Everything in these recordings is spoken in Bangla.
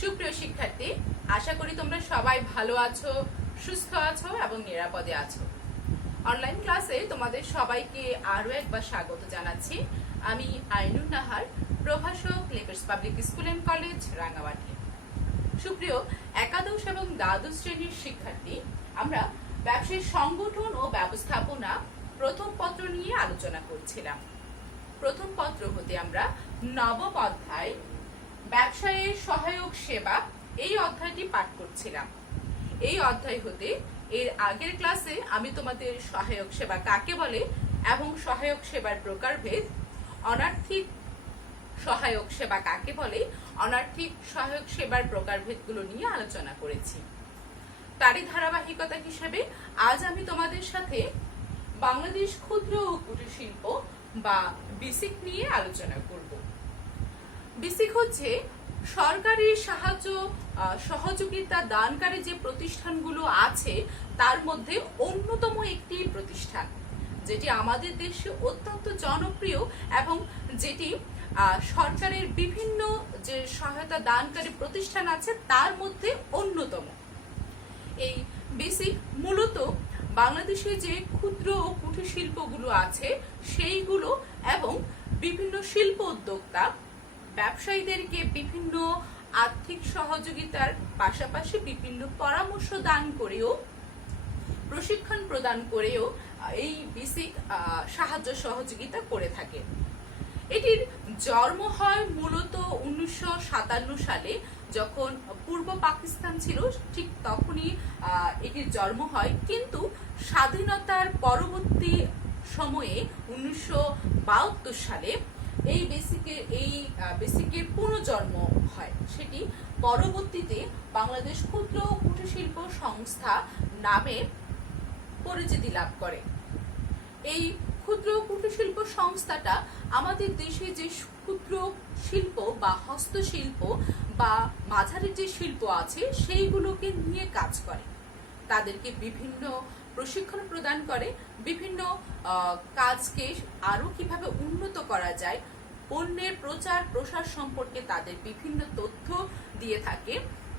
সুপ্রিয় শিক্ষার্থী, আশা করি তোমরা সবাই ভালো আছো, সুস্থ আছো এবং নিরাপদে আছো। অনলাইন ক্লাসে তোমাদের সবাইকে আরো একবার স্বাগত জানাচ্ছি। আমি আইনুন নাহার, প্রভাষক, লেপার্স public school and college, Rangamati. সুপ্রিয় একাদশ এবং দ্বাদশ শ্রেণীর শিক্ষার্থী, আমরা ব্যবসায়িক সংগঠন ও ব্যবস্থাপনা প্রথম পত্র নিয়ে আলোচনা করছিলাম। প্রথম পত্র হতে আমরা নবম অধ্যায় ব্যবসায়ের সহায়ক সেবা এই অধ্যায়টি পাঠ করছিলাম। এই অধ্যায় হতে এর আগের ক্লাসে আমি তোমাদের সহায়ক সেবা কাকে বলে এবং সহায়ক সেবার প্রকারভেদ, অনার্থিক সহায়ক সেবা কাকে বলে, অনার্থিক সহায়ক সেবার প্রকারভেদগুলো নিয়ে আলোচনা করেছি। তারই ধারাবাহিকতা হিসেবে আজ আমি তোমাদের সাথে বাংলাদেশ ক্ষুদ্র ও কুটির শিল্প বা বিসিক নিয়ে আলোচনা করব। বিসিক হচ্ছে সরকারি সাহায্য সহযোগিতা দানকারী যে প্রতিষ্ঠানগুলো আছে তার মধ্যে অন্যতম একটি প্রতিষ্ঠান, যেটি আমাদের দেশে অত্যন্ত জনপ্রিয় এবং যেটি সরকারের বিভিন্ন যে সহায়তা দানকারী প্রতিষ্ঠান আছে তার মধ্যে অন্যতম। এই বিসিক মূলত বাংলাদেশে যে ক্ষুদ্র ও কুটির শিল্পগুলো আছে সেইগুলো এবং বিভিন্ন শিল্প উদ্যোক্তা ব্যবসায়ীদেরকে বিভিন্ন আর্থিক সহযোগিতার পাশাপাশি বিভিন্ন পরামর্শ দান করেও, প্রশিক্ষণ প্রদান করেও এই বিসিক সাহায্য সহযোগিতা করে থাকে। এটির জন্ম হয় মূলত 1957 সালে, যখন পূর্ব পাকিস্তান ছিল ঠিক তখনই এটির জন্ম হয়। কিন্তু স্বাধীনতার পরবর্তী সময়ে 1972 সালে এই বেসিকের পুনর্জন্ম হয়। সেটি পরবর্তীতে বাংলাদেশ ক্ষুদ্র কুটির শিল্প সংস্থা নামে পরিচিতি লাভ করে। এই ক্ষুদ্র কুটির শিল্প সংস্থাটা আমাদের দেশে যে ক্ষুদ্র শিল্প বা হস্তশিল্প বা মাঝারি যে শিল্প আছে সেইগুলোকে নিয়ে কাজ করে, তাদেরকে বিভিন্ন প্রশিক্ষণ প্রদান করে, বিভিন্ন কাজকে আরো কিভাবে উন্নত করা যায়, পণ্যের প্রচার প্রসার সম্পর্কে তাদের বিভিন্ন তথ্য দিয়ে থাকে,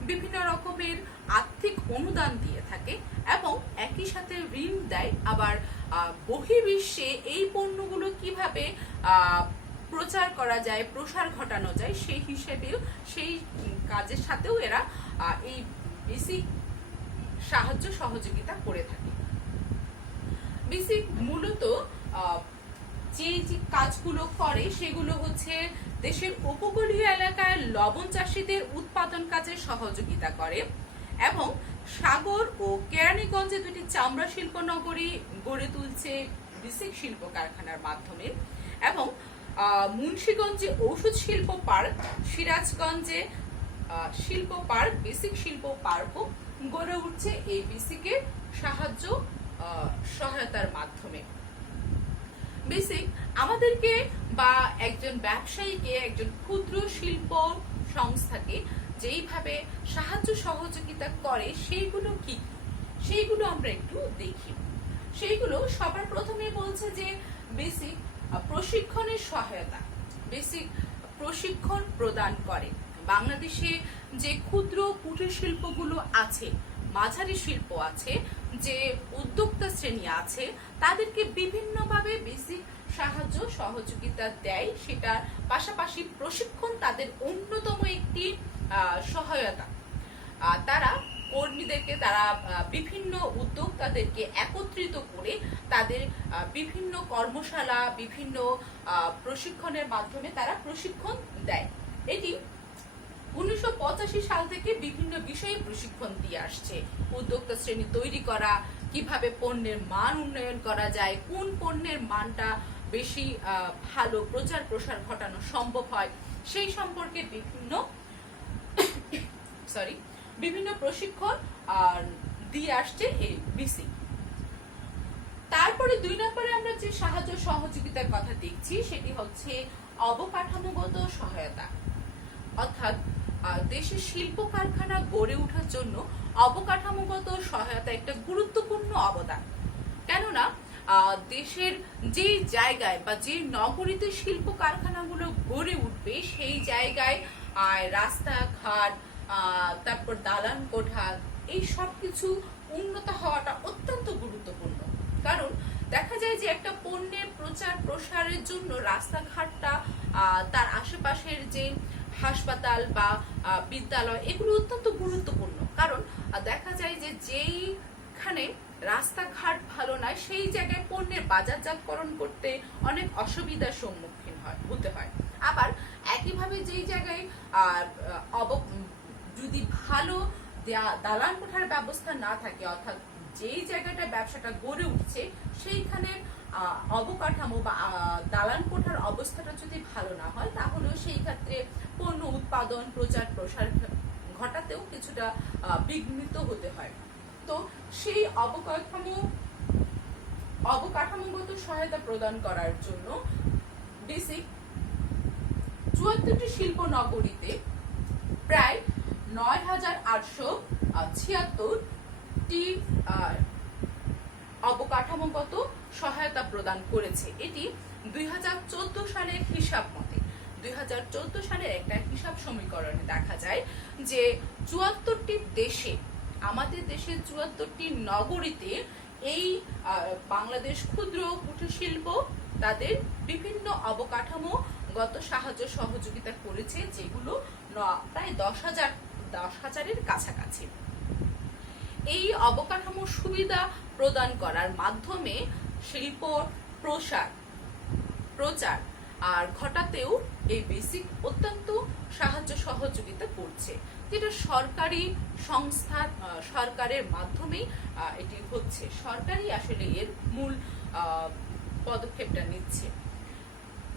বিভিন্ন রকমের আর্থিক অনুদান দিয়ে থাকে এবং একই সাথে ঋণ দেয়। আবার বহির্বিশ্বে এই পণ্যগুলো কিভাবে প্রচার করা যায়, প্রসার ঘটানো যায় সেই হিসেবেও, সেই কাজের সাথেও এরা এই বেসিক সাহায্য সহযোগিতা করে থাকে। বেসিক মূলত যে কাজগুলো করে সেগুলো হচ্ছে দেশের উপকূলীয় এলাকায় লবণ চাষীদের উৎপাদন কাজে সহযোগিতা করে এবং সাগর ও কেরানীগঞ্জে দুটি চামড়া শিল্প নগরী গড়ে তুলছে বিসিক শিল্প কারখানার মাধ্যমে এবং মুন্সিগঞ্জে ঔষধ শিল্প পার্ক, সিরাজগঞ্জে শিল্প পার্ক, বেসিক শিল্প পার্কও গড়ে উঠছে এই বিসিকের সাহায্য সহায়তার মাধ্যমে। বেসিক আমাদেরকে বা একজন ব্যবসায়ীকে, একজন ক্ষুদ্র শিল্প সংস্থাকে যেইভাবে সাহায্য সহযোগিতা করে সেইগুলো কি, সেইগুলো আমরা একটু দেখি। সেইগুলো সবার প্রথমে বলছে যে বেসিক প্রশিক্ষণের সহায়তা, বেসিক প্রশিক্ষণ প্রদান করে। বাংলাদেশে যে ক্ষুদ্র কুটির শিল্পগুলো আছে, মাঝারি শিল্প আছে, যে উদ্যোক্তা শ্রেণী আছে, তাদেরকে বিভিন্নভাবে বেসিক সাহায্য সহযোগিতা দেয়। সেটার পাশাপাশি প্রশিক্ষণ তাদের অন্যতম একটি সহায়তা। তারা কর্মীদেরকে, তারা বিভিন্ন উদ্যোক্তাদেরকে একত্রিত করে তাদের বিভিন্ন কর্মশালা, বিভিন্ন প্রশিক্ষণের মাধ্যমে তারা প্রশিক্ষণ দেয়। এটি 1985 সাল থেকে বিভিন্ন বিষয়ে প্রশিক্ষণ দিয়ে আসছে। উদ্যোক্তা শ্রেণী তৈরি করা, কিভাবে পণ্যের মান উন্নয়ন করা যায়, কোন পণ্যের মানটা বেশি ভালো প্রচার প্রসার ঘটানো সম্ভব হয়, সেই সম্পর্কে বিভিন্ন প্রশিক্ষণ দিয়ে আসছে এই বিসিক। তারপরে 2 নম্বরে আমরা যে সাহায্য সহযোগিতার কথা দেখছি সেটি হচ্ছে অবকাঠামোগত সহায়তা। অর্থাৎ দেশের শিল্প কারখানা গড়ে ওঠার জন্য অবকাঠামোগত সহায়তা একটা গুরুত্বপূর্ণ অবদান। কেননা দেশের যে জায়গায় বা যে নগরীতে শিল্প কারখানাগুলো গড়ে উঠবে সেই জায়গায় রাস্তাঘাট, তারপর দালান কোঠা, এই সব কিছু উন্নত হওয়াটা অত্যন্ত গুরুত্বপূর্ণ। কারণ দেখা যায় যে একটা পণ্যের প্রচার প্রসারের জন্য রাস্তাঘাটটা, তার আশেপাশের যে হাসপাতাল বা বিদ্যালয়, এগুলো অত্যন্ত গুরুত্বপূর্ণ। কারণ দেখা যায় যে যেইখানে রাস্তাঘাট ভালো নয় সেই জায়গায় পণ্যের বাজারজাতকরণ করতে অনেক অসুবিধার সম্মুখীন হতে হয়। আবার একইভাবে যেই জায়গায় যদি ভালো দালান কোঠার ব্যবস্থা না থাকে, অর্থাৎ যেই জায়গাটা ব্যবসাটা গড়ে উঠছে সেইখানে অবকাঠামো বা দালান কোঠার অবস্থাটা যদি ভালো না হয়, তাহলেও সেই ক্ষেত্রে পণ্য উৎপাদন প্রচার প্রসার ঘটাতেও কিছুটা বিঘ্নিত হতে হয়। তো সেই অবকাঠামোগত সহায়তা প্রদান করার জন্য বেসিক ৭৪টি শিল্প নগরীতে প্রায় ৯,৮৭৬টি অবকাঠামোগত সহায়তা প্রদান করেছে। এটি ২০১৪ সালের হিসাব মতে, ২০১৪ সালের একটা হিসাব সমীকরণে দেখা যায় যে ৭৪টি দেশে, আমাদের দেশের ৭৪টি নগরীতে এই বাংলাদেশ ক্ষুদ্র কুটির শিল্প তাদের বিভিন্ন অবকাঠামোগত সাহায্য সহযোগিতা করেছে, যেগুলো প্রায় ১০,০০০-এর কাছাকাছি। এই অবকাঠামো সুবিধা প্রদান করার মাধ্যমে শিল্প প্রচার আর ঘটাতেও এই বেসিক অত্যন্ত সাহায্য সহযোগিতা করছে, যেটা সরকারি সংস্থা, সরকারের মাধ্যমেই এটি হচ্ছে। সরকারই আসলে এর মূল পদক্ষেপটা নিচ্ছে।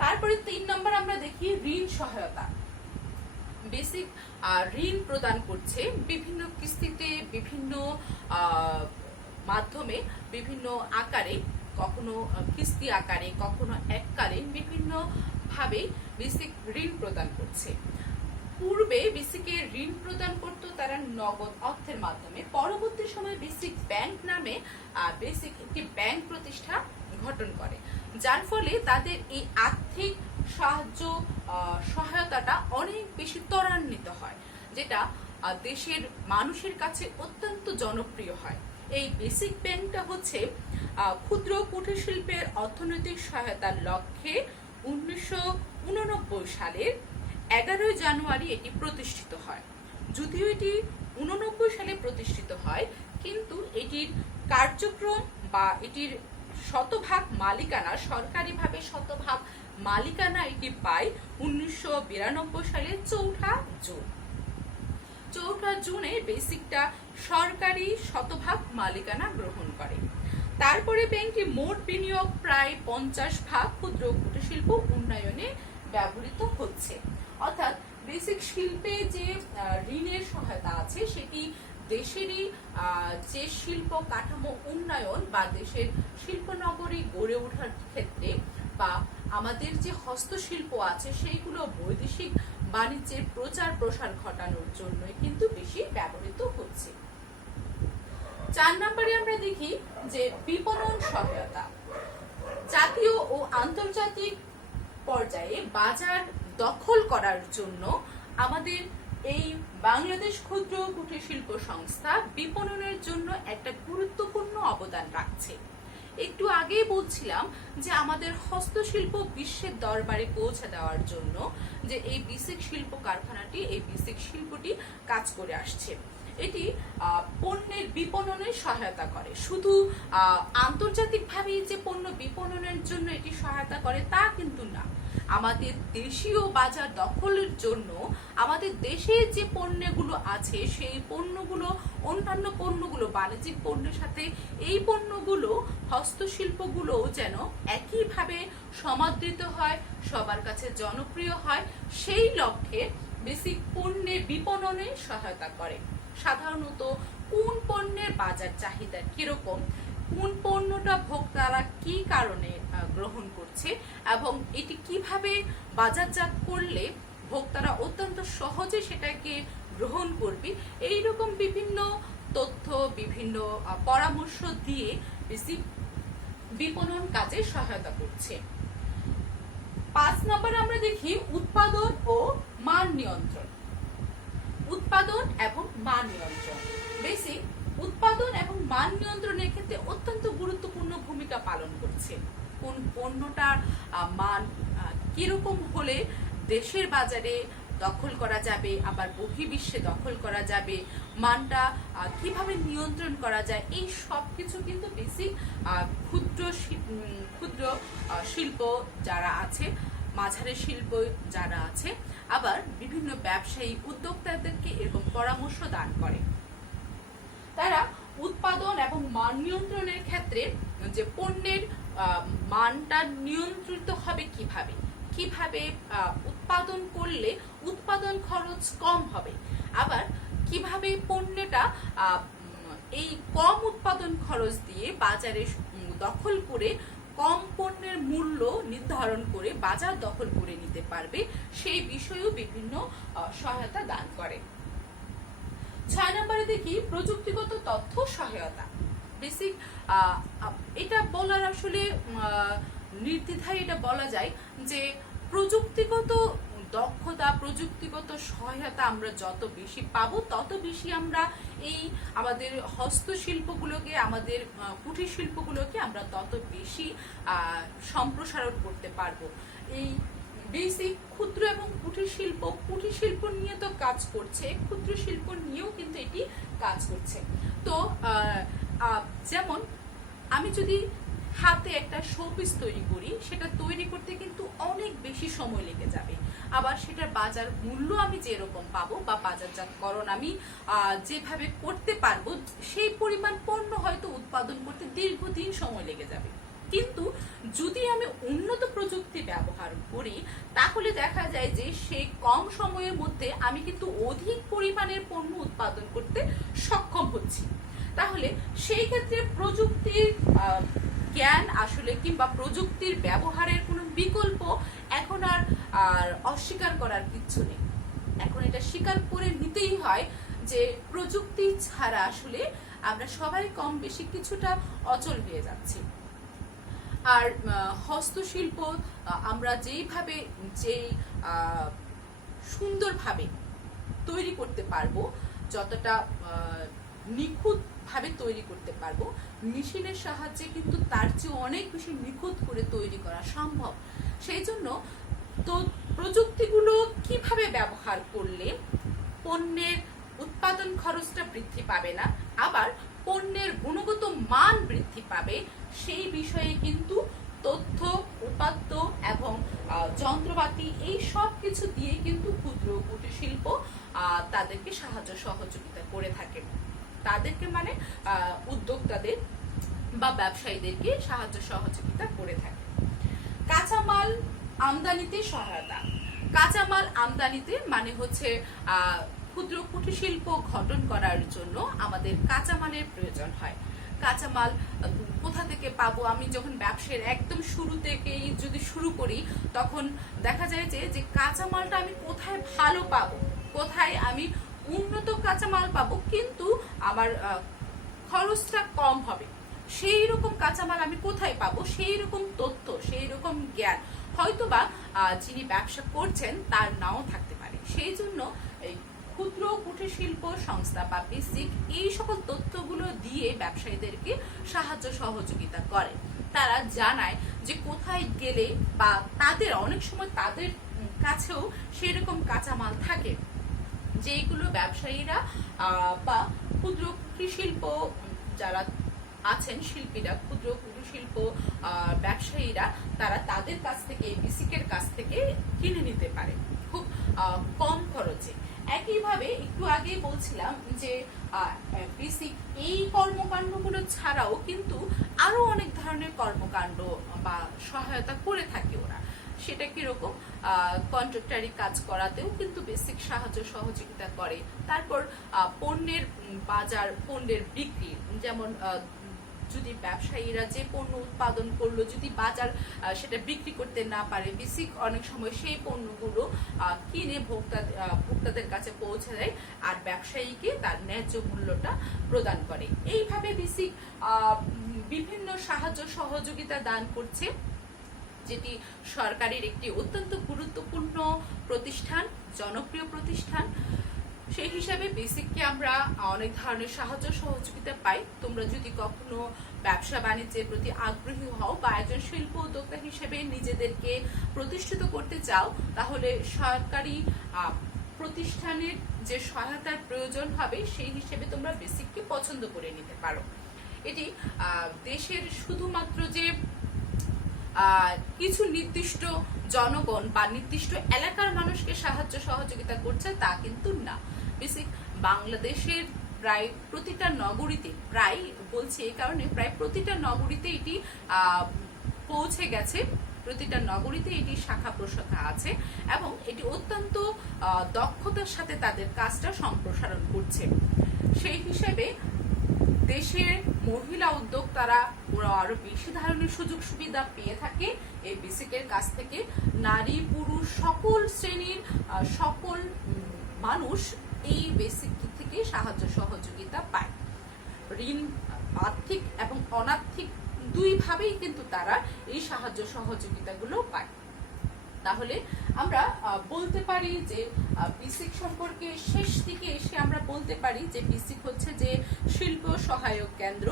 তারপরে ৩ নম্বর আমরা দেখি ঋণ সহায়তা। বেসিক ঋণ প্রদান করছে বিভিন্ন কিস্তিতে, বিভিন্ন মাধ্যমে, বিভিন্ন আকারে, কখনো কিস্তি আকারে, কখনো এককালীন, বিভিন্ন ভাবে বেসিক ঋণ প্রদান করছে। পূর্বে বেসিকে ঋণ প্রদান করত তারা নগদ অর্থের মাধ্যমে। পরবর্তী সময়ে বেসিক ব্যাংক নামে বেসিক একটি ব্যাংক প্রতিষ্ঠা গঠন করে, যার ফলে তাদের এই আর্থিক সাহায্য সহায়তাটা অনেক বেশি ত্বরান্বিত হয়, যেটা দেশের মানুষের কাছে অত্যন্ত জনপ্রিয় হয়। এই বেসিক ব্যাংকটা হচ্ছে ক্ষুদ্র কুটির শিল্পের অর্থনৈতিক সহায়তার লক্ষ্যে ১৯৮৯ সালের ১১ জানুয়ারি এটি প্রতিষ্ঠিত হয়। যদিও এটি ৮৯ সালে প্রতিষ্ঠিত হয়, কিন্তু এটির কার্যক্রম বা এটির শতভাগ মালিকানা, সরকারিভাবে শতভাগ মালিকানা এটি পায় ১৯৯২ সালের ৪ জুন। ৪ জুনে বেসিকটা সরকারি শতভাগ মালিকানা গ্রহণ করে। তারপরে ব্যাংকটি মোট বিনিয়োগ প্রায় ৫০% ক্ষুদ্র কুটির শিল্প উন্নয়নে ব্যবহৃত হচ্ছে। অর্থাৎ বেসিক শিল্পে যে ঋণের সহায়তা আছে, সেটি দেশেরই যে শিল্প কাঠামো উন্নয়ন বা দেশের শিল্পনগরী গড়ে ওঠার ক্ষেত্রে, বা আমাদের যে হস্তশিল্প আছে সেইগুলো বৈদেশিক বাণিজ্যের প্রচার প্রসার ঘটানোর জন্য কিন্তু বেশি ব্যবহৃত হচ্ছে। ৪ নম্বরে আমরা দেখি যে বিপণন সহায়তা। জাতীয় ও আন্তর্জাতিক পর্যায়ে বাজার দখল করার জন্য আমাদের এই বাংলাদেশ ক্ষুদ্র কুটির শিল্প সংস্থা বিপণনের জন্য একটা গুরুত্বপূর্ণ অবদান রাখছে। একটু আগেই বলছিলাম যে আমাদের হস্তশিল্প বিশ্বের দরবারে পৌঁছে দেওয়ার জন্য যে এই বেসিক শিল্প কারখানাটি, এই বেসিক শিল্পটি কাজ করে আসছে। এটি পণ্যের বিপণনের সহায়তা করে। শুধু আন্তর্জাতিকভাবে যে পণ্য বিপণনের জন্য এটি সহায়তা করে তা কিন্তু না, আমাদের দেশীয় বাজার দখলের জন্য আমাদের দেশে যে পণ্যগুলো আছে সেই পণ্যগুলো, অন্যান্য পণ্যগুলো, বাণিজ্যিক পণ্যের সাথে এই পণ্যগুলো, হস্তশিল্পগুলো যেন একইভাবে সমাদৃত হয়, সবার কাছে জনপ্রিয় হয়, সেই লক্ষ্যে বেসিক পণ্যের বিপণনে সহায়তা করে। সাধারণত কোন পণ্যের বাজার চাহিদা কিরকম, কোন পণ্যটা ভোক্তারা কি কারণে গ্রহণ করছে এবং এটি কিভাবে বাজারজাত করলে ভোক্তারা অত্যন্ত সহজে সেটাকে গ্রহণ করবে, এইরকম বিভিন্ন তথ্য, বিভিন্ন পরামর্শ দিয়ে বেসিক বিপণন কাজে সহায়তা করছে। ৫ নম্বরে আমরা দেখি উৎপাদন ও মান নিয়ন্ত্রণ। উৎপাদন মান নিয়ন্ত্রণ। বেসিক উৎপাদন এবং মান নিয়ন্ত্রণের ক্ষেত্রে অত্যন্ত গুরুত্বপূর্ণ ভূমিকা পালন করছে। কোন পণ্যটার মান কিরকম হলে দেশের বাজারে দখল করা যাবে, আবার বহির্বিশ্বে দখল করা যাবে, মানটা কিভাবে নিয়ন্ত্রণ করা যায়, এই সব কিছু কিন্তু বেসিক ক্ষুদ্র শিল্প যারা আছে, মাঝারি শিল্প যারা আছে, আবার বিভিন্ন ব্যবসায়ী উদ্যোক্তাদেরকে এরকম পরামর্শ দান করে। তারা উৎপাদন এবং মান নিয়ন্ত্রণের ক্ষেত্রে যে পণ্যের মানটা নিয়ন্ত্রিত হবে কিভাবে, কিভাবে উৎপাদন করলে উৎপাদন খরচ কম হবে, আবার কিভাবে পণ্যটা এই কম উৎপাদন খরচ দিয়ে বাজারে দখল করে কম পণ্যের মূল্য নির্ধারণ করে বাজার দখল করে নিতে পারবে, সেই বিষয়েও বিভিন্ন সহায়তা দান করে। 6 নম্বরে দেখি প্রযুক্তিগত তথ্য সহায়তা। বেসিক এটা বলার আসলে নির্দ্বিধায় এটা বলা যায় যে প্রযুক্তিগত দক্ষতা, প্রযুক্তিগত সহায়তা আমরা যত বেশি পাবো তত বেশি আমরা এই আমাদের হস্তশিল্পগুলোকে, আমাদের কুটির শিল্পগুলোকে আমরা তত বেশি সম্প্রসারণ করতে পারবো। এই বেসিক ক্ষুদ্র এবং কুটির শিল্প নিয়ে তো কাজ করছে, ক্ষুদ্র শিল্প নিয়েও কিন্তু এটি কাজ করছে। তো যেমন আমি যদি হাতে একটা শোপিস তৈরি করি, সেটা তৈরি করতে কিন্তু অনেক বেশি সময় লেগে যাবে, আবার সেটার বাজার মূল্য আমি যেরকম পাবো বা বাজারজাতকরণ আমি যেভাবে করতে পারবো, সেই পরিমাণ পণ্য হয়তো উৎপাদন করতে দীর্ঘদিন সময় লেগে যাবে। কিন্তু যদি আমি উন্নত প্রযুক্তি ব্যবহার করি তাহলে দেখা যায় যে সেই কম সময়ের মধ্যে আমি কিন্তু অধিক পরিমাণের পণ্য উৎপাদন করতে সক্ষম হচ্ছি। তাহলে সেই ক্ষেত্রে প্রযুক্তির জ্ঞান আসলে কিংবা প্রযুক্তির ব্যবহারের কোনো বিকল্প এখন আর অস্বীকার করার কিছু নেই। এখন এটা স্বীকার করে নিতেই হয় যে প্রযুক্তি ছাড়া আসলে আমরা সবাই কম বেশি কিছুটা অচল হয়ে যাচ্ছি। আর হস্তশিল্প আমরা যেইভাবে সুন্দরভাবে তৈরি করতে পারবো, যতটা নিখুঁত ভাবে তৈরি করতে পারবো, মেশিনের সাহায্যে কিন্তু তার চেয়ে অনেক বেশি নিখুঁত করে তৈরি করা সম্ভব। সেই জন্য তো প্রযুক্তিগুলো কিভাবে ব্যবহার করলে পণ্যের উৎপাদন খরচটা বৃদ্ধি পাবে না, আবার পণ্যের গুণগত মান বৃদ্ধি পাবে, সেই বিষয়ে কিন্তু তথ্য, উপাত্ত এবং যন্ত্রপাতি এই সব কিছু দিয়ে কিন্তু ক্ষুদ্র কুটির শিল্প তাদেরকে সাহায্য সহযোগিতা করে থাকে। তাদেরকে মানে উদ্যোক্তাদের বা ব্যবসায়ীদেরকে সাহায্য সহযোগিতা করে থাকে। কাঁচামাল আমদানিতে সহায়তা। কাঁচামাল আমদানিতে মানে হচ্ছে ক্ষুদ্র কুটির শিল্প গঠন করার জন্য আমাদের কাঁচামালের প্রয়োজন হয়। কাঁচামাল কোথা থেকে পাবো? আমি যখন ব্যবসার একদম শুরু থেকেই যদি শুরু করি তখন দেখা যায় যে কাঁচামালটা আমি কোথায় ভালো পাবো, কোথায় আমি উন্নত কাঁচামাল পাবো কিন্তু আমার খরচটা কম হবে, সেই রকম কাঁচামাল আমি কোথায় পাবো, সেই রকম তথ্য, সেই রকম জ্ঞান হয়তোবা যিনি ব্যবসা করছেন তার নাও থাকতে পারে। সেই জন্য এই ক্ষুদ্র কুটির শিল্প সংস্থা বা বেসিক এই সকল তথ্যগুলো দিয়ে ব্যবসায়ীদেরকে সাহায্য সহযোগিতা করে। তারা জানায় যে কোথায় গেলে বা তাদের অনেক সময় তাদের কাছেও সেই রকম কাঁচামাল থাকে যেগুলো ব্যবসায়ীরা বা ক্ষুদ্র কুটির শিল্প যারা আছেন শিল্পীরা, ক্ষুদ্র কুটির শিল্প ব্যবসায়ীরা, তারা তাদের কাছ থেকে, বেসিকের কাছ থেকে কিনে নিতে পারে খুব কম খরচে। একইভাবে একটু আগে বলছিলাম যে বেসিক এই কর্মকাণ্ডগুলো ছাড়াও কিন্তু আরো অনেক ধরনের কর্মকাণ্ড বা সহায়তা করে থাকে ওরা। সেটা কিরকম? কন্ট্রাক্টরি কাজ করাতেও কিন্তু বেসিক সাহায্য সহযোগিতা করে। তারপর পণ্যের বাজার, পণ্যের বিক্রি, যেমন যদি ব্যবসায়ীরা যে পণ্য উৎপাদন করলো যদি বাজার সেটা বিক্রি করতে না পারে, বেসিক অনেক সময় সেই পণ্যগুলো কিনে ভোক্তাদের কাছে পৌঁছে দেয় আর ব্যবসায়ীকে তার ন্যায্য মূল্যটা প্রদান করে। এইভাবে বেসিক বিভিন্ন সাহায্য সহযোগিতা দান করছে, যেটি সরকারের একটি অত্যন্ত গুরুত্বপূর্ণ প্রতিষ্ঠান, জনপ্রিয় প্রতিষ্ঠান। সেই হিসাবে বেসিককে আমরা অনেক ধরনের সাহায্য সহযোগিতা পাই। তোমরা যদি কখনো ব্যবসা বাণিজ্যের প্রতি আগ্রহী হও বা একজন শিল্প উদ্যোক্তা হিসেবে নিজেদেরকে প্রতিষ্ঠিত করতে চাও, তাহলে সরকারি প্রতিষ্ঠানের যে সহায়তার প্রয়োজন হবে সেই হিসেবে তোমরা বেসিককে পছন্দ করে নিতে পারো। এটি দেশের শুধুমাত্র যে কিছু নির্দিষ্ট জনগণ বা নির্দিষ্ট এলাকার মানুষকে সাহায্য সহযোগিতা করছে তা কিন্তু না। বেসিক বাংলাদেশের প্রায় প্রতিটা নগরীতে, প্রায় বলছি এই কারণে প্রায় প্রতিটা নগরীতে এটি পৌঁছে গেছে, প্রতিটা নগরীতে এটি শাখা প্রশাখা আছে এবং এটি অত্যন্ত দক্ষতার সাথে তাদের কাজটা সম্প্রসারণ করছে। সেই হিসেবে দেশের মহিলা উদ্যোক্তারা ওরা আরো বেশি ধরনের সুযোগ সুবিধা পেয়ে থাকে এই বেসিকের কাছ থেকে। নারী পুরুষ সকল শ্রেণীর সকল মানুষ এই বেসিক থেকে সাহায্য সহযোগিতা পায়। ঋণ আর্থিক এবং অনার্থিক দুইভাবেই কিন্তু তারা এই সাহায্য সহযোগিতাগুলো পায়। তাহলে আমরা বলতে পারি যে বেসিক সম্পর্কে শেষ দিকে এসে আমরা বলতে পারি যে বেসিক হচ্ছে যে শিল্প সহায়ক কেন্দ্র,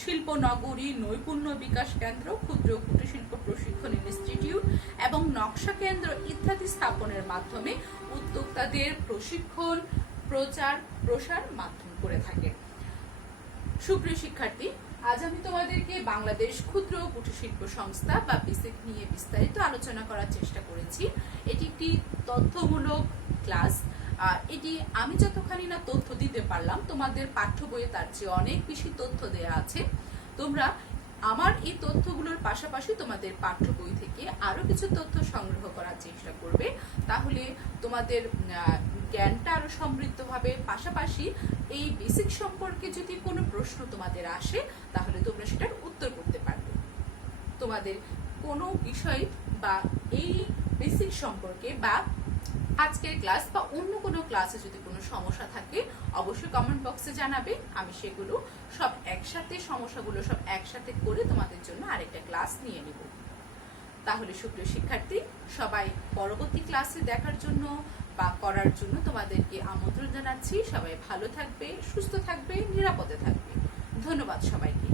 শিল্প নগরী, নৈপুণ্য বিকাশ কেন্দ্র, ক্ষুদ্র কুটির শিল্প প্রশিক্ষণ ইনস্টিটিউট এবং নকশা কেন্দ্র ইত্যাদি স্থাপনের মাধ্যমে উদ্যোক্তাদের প্রশিক্ষণ, প্রচার, প্রসার মাধ্যম করে থাকে। সুপ্রিয় শিক্ষার্থী, আজ আমি তোমাদেরকে বাংলাদেশ ক্ষুদ্র কুটির শিল্প সংস্থা বা বেসিক নিয়ে বিস্তারিত আলোচনা করার চেষ্টা করেছি। এটি একটি তথ্যমূলক ক্লাস। এটি আমি যতখানি না তথ্য দিতে পারলাম, তোমাদের পাঠ্য বইয়ে তার চেয়ে অনেক বেশি তথ্য দেয়া আছে। তোমরা আমার এই তথ্যগুলোর পাশাপাশি তোমাদের পাঠ্য বই থেকে আরো কিছু তথ্য সংগ্রহ করার চেষ্টা করবে, তাহলে তোমাদের জ্ঞানটা আরো সমৃদ্ধ হবে। পাশাপাশি এই বেসিক সম্পর্কে যদি কোনো প্রশ্ন তোমাদের আসে তাহলে তোমরা সেটার উত্তর করতে পারবে। তোমাদের কোনো বিষয় বা এই বেসিক সম্পর্কে বা আজকের ক্লাস বা অন্য কোনো ক্লাসে যদি কোনো সমস্যা থাকে অবশ্যই কমেন্ট বক্সে জানাবে। আমি সেগুলো সব একসাথে, সমস্যাগুলো সব একসাথে করে তোমাদের জন্য আরেকটা ক্লাস নিয়ে নেব। তাহলে সুপ্রিয় শিক্ষার্থী, সবাই পরবর্তী ক্লাসে দেখার জন্য বা করার জন্য তোমাদেরকে আমন্ত্রণ জানাচ্ছি। সবাই ভালো থাকবে, সুস্থ থাকবে, নিরাপদে থাকবে। ধন্যবাদ সবাইকে।